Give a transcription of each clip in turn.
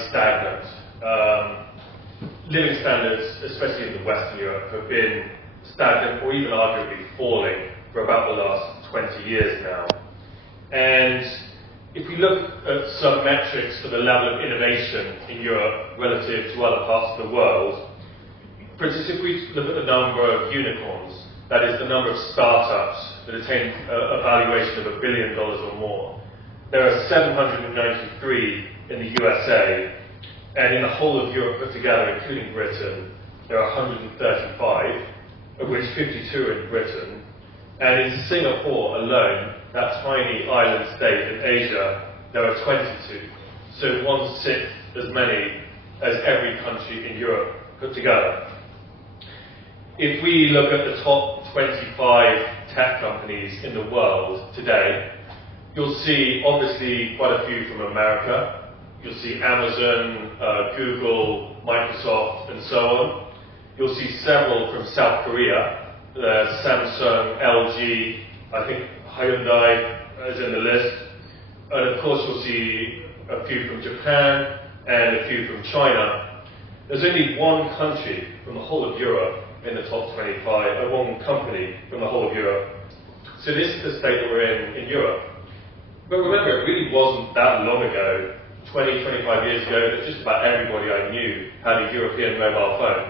is stagnant. Living standards, especially in Western Europe, have been stagnant or even arguably falling for about the last 20 years now. And if we look at some metrics for the level of innovation in Europe relative to other parts of the world, for instance, if we look at the number of unicorns, that is the number of startups that attain a valuation of $1 billion or more, there are 793 in the USA, and in the whole of Europe put together, including Britain, there are 135, of which 52 are in Britain. And in Singapore alone, that tiny island state in Asia, there are 22. So 1/6 as many as every country in Europe put together. If we look at the top 25 tech companies in the world today, you'll see obviously quite a few from America. You'll see Amazon, Google, Microsoft, and so on. You'll see several from South Korea, Samsung, LG, I think Hyundai is in the list. And of course you'll see a few from Japan and a few from China. There's only one country from the whole of Europe in the top 25, one company from the whole of Europe. So this is the state that we're in Europe. But remember, it really wasn't that long ago, 20, 25 years ago, that just about everybody I knew had a European mobile phone.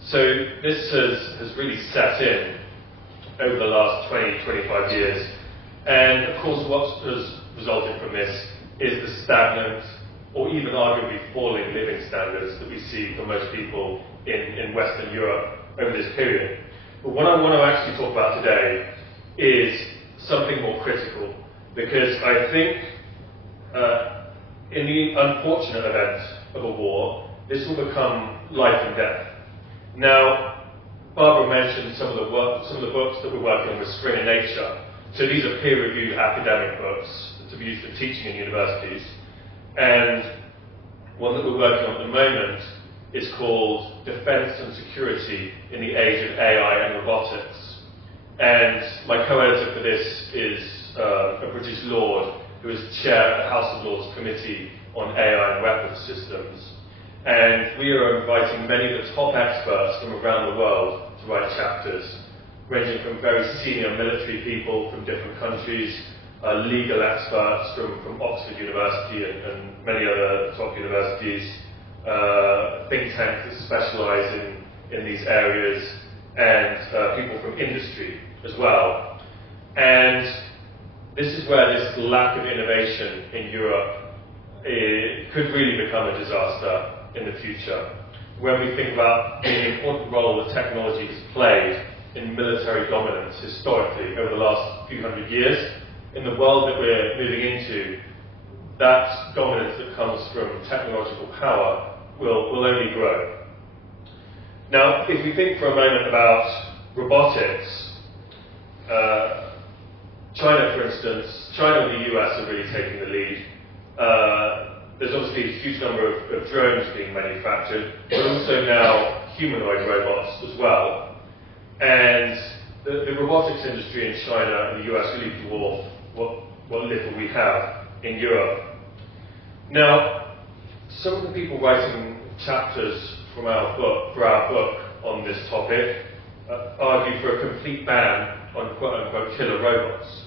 So this has really set in over the last 20, 25 years. And of course what has resulted from this is the stagnant or even arguably falling living standards that we see for most people in Western Europe over this period. But what I want to actually talk about today is something more critical, because I think in the unfortunate event of a war, this will become life and death. Now, Barbara mentioned some of the books that we're working on with Spring and Nature. So these are peer-reviewed academic books to be used for teaching in universities. And one that we're working on at the moment is called Defense and Security in the Age of AI and Robotics. And my co-editor for this is a British Lord who is chair of the House of Lords Committee on AI and Weapons Systems. And we are inviting many of the top experts from around the world to write chapters, ranging from very senior military people from different countries, legal experts from Oxford University and many other top universities, think tanks that specialise in these areas, and people from industry as well. And this is where this lack of innovation in Europe could really become a disaster in the future. When we think about the important role that technology has played in military dominance historically over the last few hundred years, in the world that we're moving into, that dominance that comes from technological power will only grow. Now, if we think for a moment about robotics, China, for instance, China and the US are really taking the lead. There's obviously a huge number of drones being manufactured, but also now humanoid robots as well. And the robotics industry in China and the US really dwarf what little we have in Europe. Now, some of the people writing chapters for our book on this topic argue for a complete ban on quote-unquote killer robots.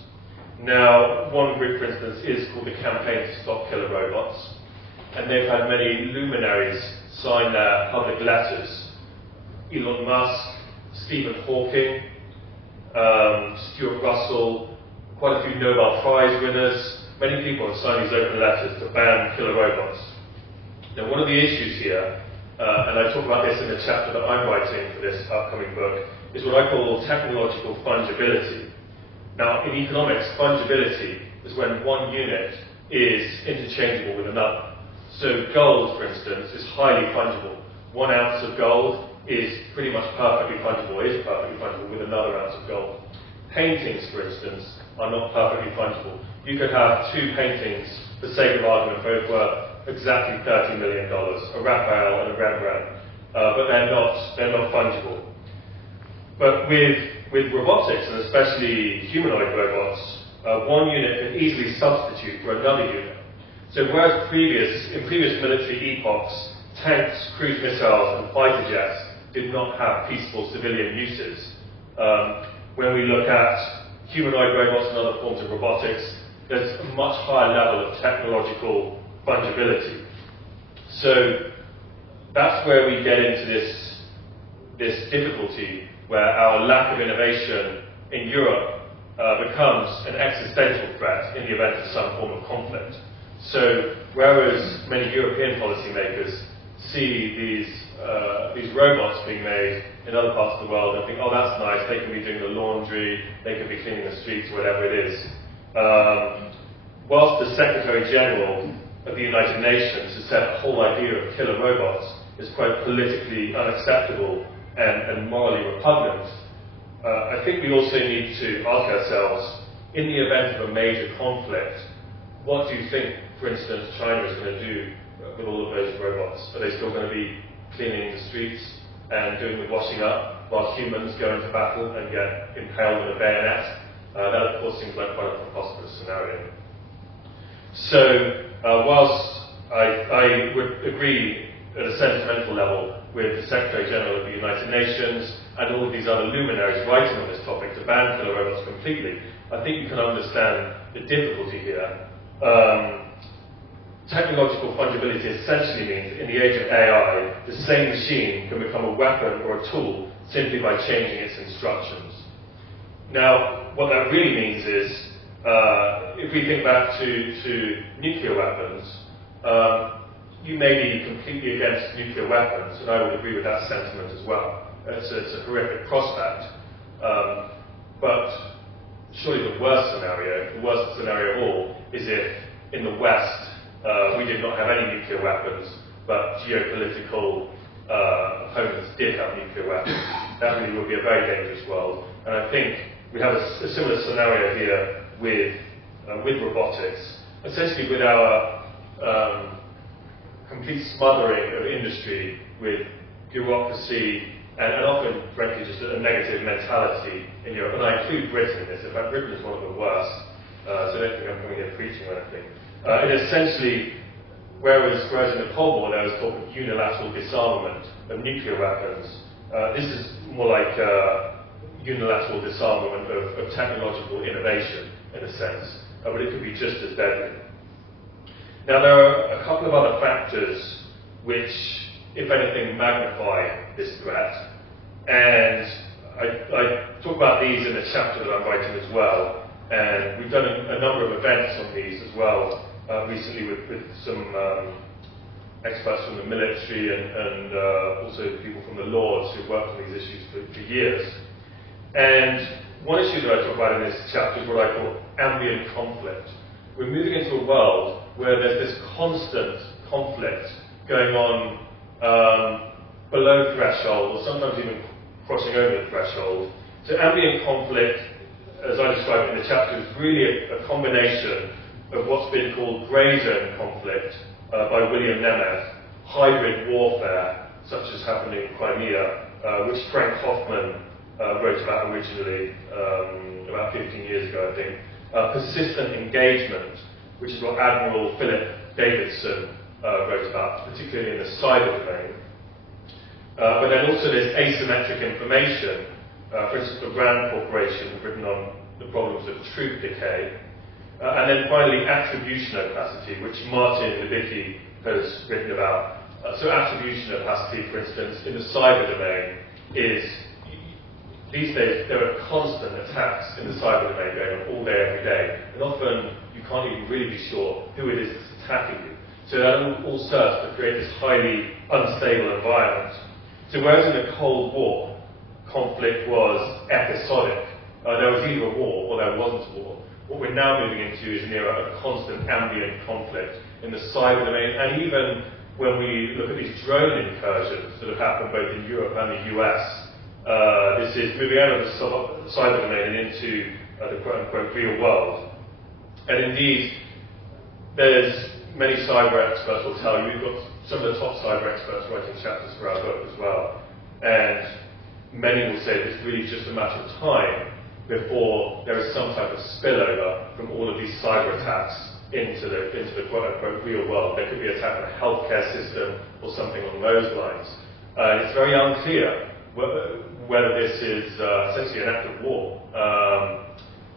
Now, one group, for instance, is called the Campaign to Stop Killer Robots, and they've had many luminaries sign their public letters. Elon Musk, Stephen Hawking, Stuart Russell, quite a few Nobel Prize winners. Many people have signed these open letters to ban killer robots. Now, one of the issues here, and I talk about this in the chapter that I'm writing for this upcoming book, is what I call technological fungibility. Now, in economics, fungibility is when one unit is interchangeable with another. So gold, for instance, is highly fungible. 1 ounce of gold is pretty much perfectly fungible with another ounce of gold. Paintings, for instance, are not perfectly fungible. You could have 2 paintings, for sake of argument, both worth exactly $30 million, a Raphael and a Rembrandt, but they're not fungible. But with robotics, and especially humanoid robots, one unit can easily substitute for another unit. So whereas in previous military epochs, tanks, cruise missiles and fighter jets did not have peaceful civilian uses, when we look at humanoid robots and other forms of robotics, there's a much higher level of technological fungibility. So that's where we get into this difficulty where our lack of innovation in Europe becomes an existential threat in the event of some form of conflict. So whereas many European policymakers see these robots being made in other parts of the world and think, oh, that's nice, they can be doing the laundry, they can be cleaning the streets, whatever it is. Whilst the Secretary General of the United Nations has said the whole idea of killer robots is quite politically unacceptable and morally repugnant, I think we also need to ask ourselves, in the event of a major conflict, what do you think, for instance, China is going to do with all of those robots? Are they still going to be cleaning the streets and doing the washing up while humans go into battle and get impaled with a bayonet? That, of course, seems like quite a preposterous scenario. So, whilst I would agree at a sentimental level with the Secretary General of the United Nations and all of these other luminaries writing on this topic to ban killer robots completely, I think you can understand the difficulty here. Technological fungibility essentially means, in the age of AI, the same machine can become a weapon or a tool simply by changing its instructions. Now, what that really means is, if we think back to nuclear weapons, you may be completely against nuclear weapons, and I would agree with that sentiment as well. It's a horrific prospect. But surely the worst scenario of all, is if in the West we did not have any nuclear weapons, but geopolitical opponents did have nuclear weapons. That really would be a very dangerous world. And I think we have a similar scenario here with robotics, essentially with our complete smothering of industry with bureaucracy and often, frankly, just a negative mentality in Europe. And I include Britain in this. In fact, Britain is one of the worst, so I don't think I'm coming here preaching or anything. It essentially, whereas in the Cold War there was talk of unilateral disarmament of nuclear weapons, this is more like unilateral disarmament of technological innovation, in a sense, but it could be just as deadly. Now, there are a couple of other factors which, if anything, magnify this threat, and I talk about these in the chapter that I'm writing as well, and we've done a number of events on these as well, recently with some experts from the military and also people from the Lords who've worked on these issues for years. And one issue that I talk about in this chapter is what I call ambient conflict. We're moving into a world where there's this constant conflict going on below threshold, or sometimes even crossing over the threshold. So ambient conflict, as I describe it in the chapter, is really a combination of what's been called grey zone conflict by William Nemeth, hybrid warfare, such as happened in Crimea, which Frank Hoffman wrote about originally, about 15 years ago, I think. Persistent engagement, which is what Admiral Philip Davidson wrote about, particularly in the cyber domain. But then also there's asymmetric information. For instance, the RAND Corporation have written on the problems of truth decay. And then finally, attribution opacity, which Martin Libicki has written about. So attribution opacity, for instance, in the cyber domain is, these days, there are constant attacks in the cyber domain going on all day, every day. And often, you can't even really be sure who it is that's attacking you. So that all serves to create this highly unstable environment. So whereas in the Cold War, conflict was episodic, there was either a war or there wasn't a war. What we're now moving into is an era of constant ambient conflict in the cyber domain, and even when we look at these drone incursions that have happened both in Europe and the US, this is moving out of the cyber domain and into the quote-unquote real world. And indeed, there's many cyber experts will tell you, we've got some of the top cyber experts writing chapters for our book as well, and many will say it's really just a matter of time before there is some type of spillover from all of these cyber attacks into the quote-unquote real world. There could be an attack on a healthcare system or something along those lines. It's very unclear whether this is essentially an act of war.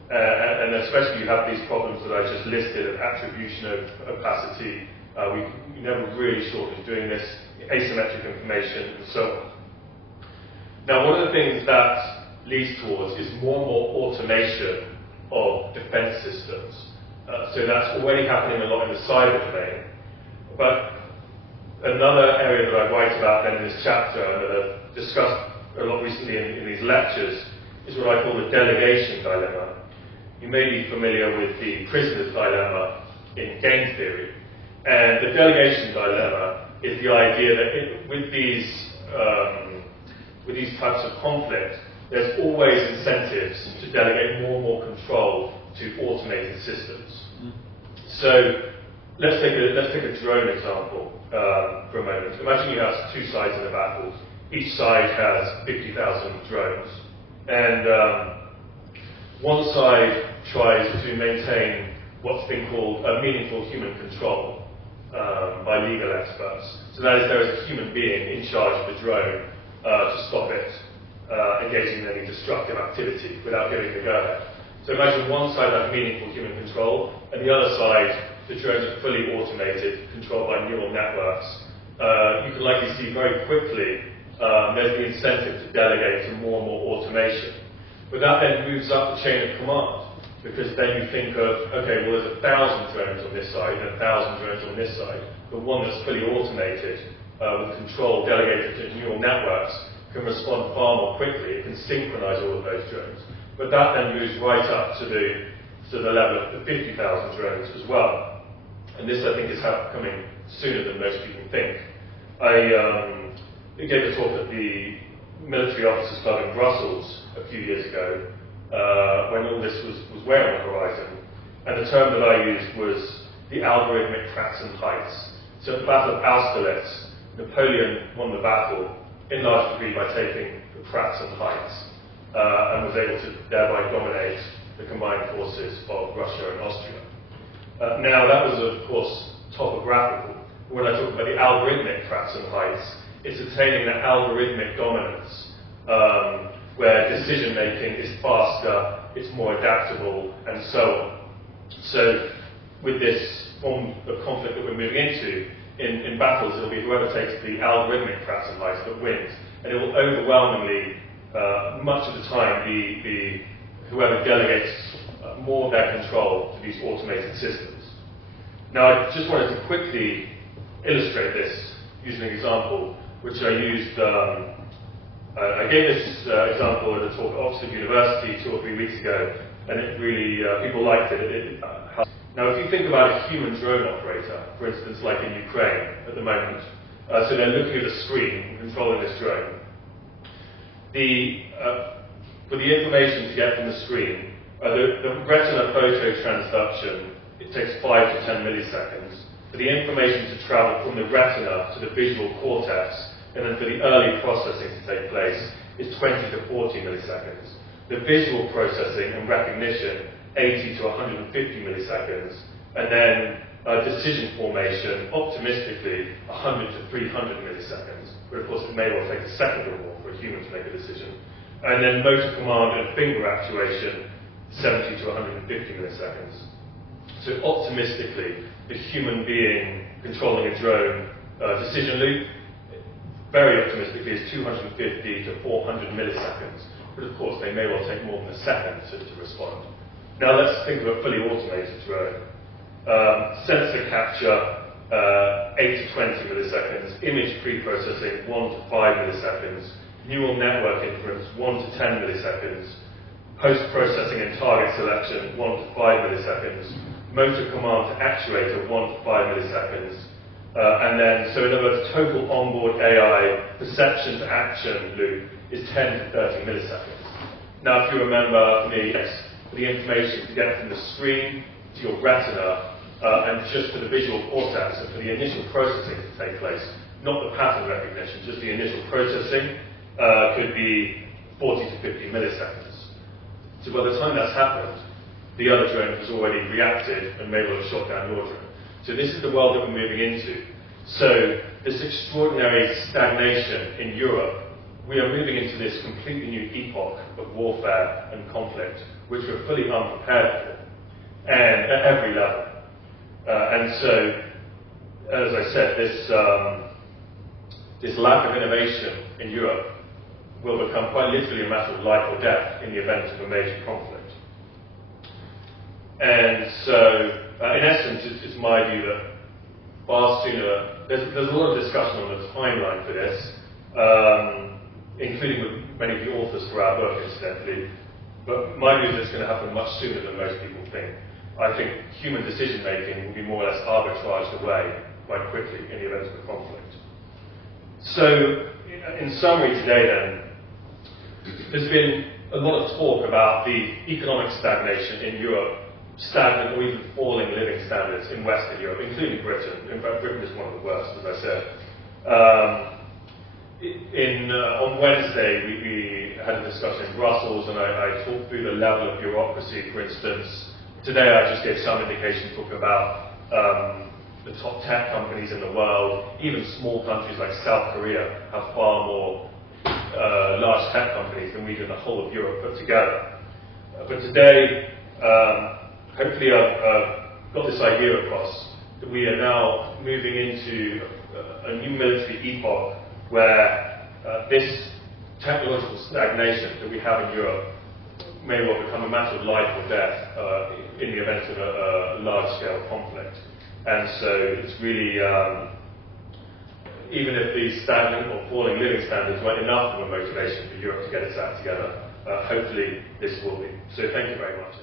And especially you have these problems that I just listed of attribution of opacity. We're never really sure who's doing this, asymmetric information, and so on. Now, one of the things that leads towards is more and more automation of defense systems. So that's already happening a lot in the cyber domain. But another area that I write about then in this chapter, and that I've discussed a lot recently in these lectures, is what I call the delegation dilemma. You may be familiar with the prisoner's dilemma in game theory. And the delegation dilemma is the idea that with these types of conflict, there's always incentives to delegate more and more control to automated systems. So let's take a drone example for a moment. Imagine you have two sides in a battle. Each side has 50,000 drones, and one side tries to maintain what's been called a meaningful human control by legal experts. So that is, there is a human being in charge of the drone to stop it engaging in any destructive activity without giving the go-ahead. So imagine one side has meaningful human control, and the other side, the drones are fully automated, controlled by neural networks. You can likely see very quickly there's the incentive to delegate to more and more automation. But that then moves up the chain of command, because then you think of, okay, well, there's 1,000 drones on this side and 1,000 drones on this side. The one that's fully automated with control delegated to neural networks can respond far more quickly. It can synchronize all of those drones. But that then moves right up to the level of the 50,000 drones as well. And this, I think, is coming sooner than most people think. I gave a talk at the Military Officers Club in Brussels a few years ago when all this was way on the horizon. And the term that I used was the algorithmic cracks and heights. So at the Battle of Austerlitz, Napoleon won the battle in large degree by taking the cracks and heights and was able to thereby dominate the combined forces of Russia and Austria. Now that was, of course, topographical. When I talk about the algorithmic cracks and heights, it's attaining that algorithmic dominance where decision making is faster, it's more adaptable, and so on. So with this form of conflict that we're moving into, in battles, it'll be whoever takes the algorithmic cracks and heights that wins. And it will overwhelmingly, much of the time, be whoever delegates more of their control to these automated systems. Now, I just wanted to quickly illustrate this using an example, which I used. I gave this example at a talk at Oxford University 2 or 3 weeks ago, and it really, people liked it. Now, if you think about a human drone operator, for instance, like in Ukraine at the moment, so they're looking at a screen, controlling this drone. For the information to get from the screen, the retina photo transduction, it takes 5 to 10 milliseconds. For the information to travel from the retina to the visual cortex, and then for the early processing to take place, is 20 to 40 milliseconds. The visual processing and recognition, 80 to 150 milliseconds, and then decision formation, optimistically, 100 to 300 milliseconds. But of course, it may well take a second or more for a human to make a decision. And then motor command and finger actuation, 70 to 150 milliseconds. So optimistically, the human being controlling a drone decision loop, very optimistically, is 250 to 400 milliseconds. But of course, they may well take more than a second to respond. Now let's think of a fully automated drone. Sensor capture, 8 to 20 milliseconds. Image pre-processing, 1 to 5 milliseconds. Neural network inference, 1 to 10 milliseconds. Post-processing and target selection, 1 to 5 milliseconds. Motor command to actuator, 1 to 5 milliseconds. And then, so in other words, total onboard AI perception to action loop is 10 to 30 milliseconds. Now, if you remember, for me, for the information to get from the screen to your retina, and just for the visual cortex and for the initial processing to take place, not the pattern recognition, just the initial processing, could be 40 to 50 milliseconds. So by the time that's happened, the other drone has already reacted and may well have shot down your drone. So this is the world that we're moving into. So this extraordinary stagnation in Europe, we are moving into this completely new epoch of warfare and conflict, which we're fully unprepared for, and at every level. And so, as I said, this lack of innovation in Europe will become quite literally a matter of life or death in the event of a major conflict. And so, in essence, it's my view that far sooner, there's a lot of discussion on the timeline for this, including with many of the authors for our book, incidentally, but my view is it's going to happen much sooner than most people think. I think human decision-making will be more or less arbitraged away quite quickly in the event of a conflict. So, in summary today then, there's been a lot of talk about the economic stagnation in Europe, stagnant or even falling living standards in Western Europe, including Britain. In fact, Britain is one of the worst, as I said. On Wednesday, we had a discussion in Brussels, and I talked through the level of bureaucracy, for instance. Today, I just gave some indication, talking about the top tech companies in the world. Even small countries like South Korea have far more large tech companies than we do in the whole of Europe put together. But today, hopefully I've got this idea across, that we are now moving into a new military epoch where this technological stagnation that we have in Europe may well become a matter of life or death in the event of a large-scale conflict. And so it's really, even if these stagnant or falling living standards weren't enough of a motivation for Europe to get its act together, hopefully this will be. So thank you very much.